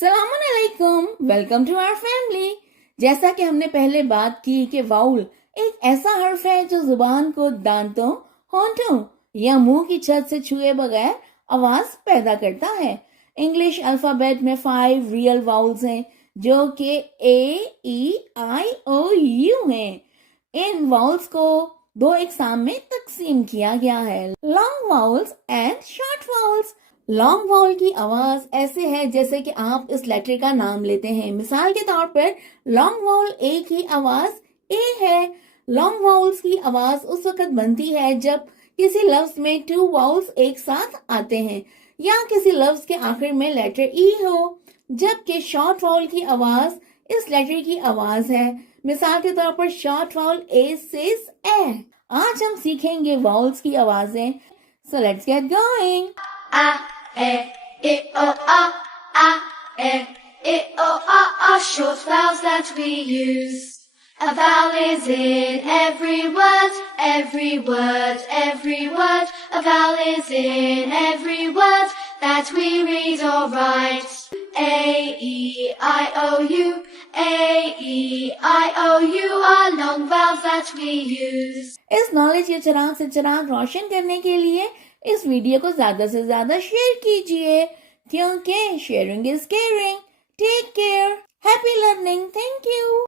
सलाम अलैकुम, welcome to our family. जैसा कि हमने पहले बात की कि वाउल एक ऐसा हर्फ है जो जुबान को दांतों, होंठों या मुंह की छत से छुए बगैर आवाज पैदा करता है। इंग्लिश अल्फाबेट में 5 रियल वाउल्स हैं जो कि A, E, I, O, U हैं। इन वाउल्स को दो इकसाम में तकसीम किया गया है, long vowels and short vowels. Long vowel की आवाज ऐसे है जैसे कि आप इस लेटर का नाम लेते हैं। मिसाल के तौर पर लॉन्ग वाउल ए की आवाज ए है। लॉन्ग वाउल्स की आवाज उस वक्त बनती है जब किसी लफ्ज में 2 वाउल्स एक साथ आते हैं या किसी लफ्ज के आखिर में लेटर ई हो, जबकि शॉर्ट वाउल की आवाज इस लेटर की आवाज है। मिसाल के तौर पर शॉर्ट वाउल ए सेज ए। आज हम सीखेंगे वाउल्स की आवाजें। So let's get going. Short vowels that we use. A vowel is in every word, every word, every word. A vowel is in every word that we read or write. A-E-I-O-U, A-E-I-O-U are long vowels that we use. इस knowledge के चिराग से चिराग रोशन करने के लिए इस video को ज्यादा से ज्यादा शेयर कीजिए, क्योंकि sharing is caring. Take care, happy learning, thank you.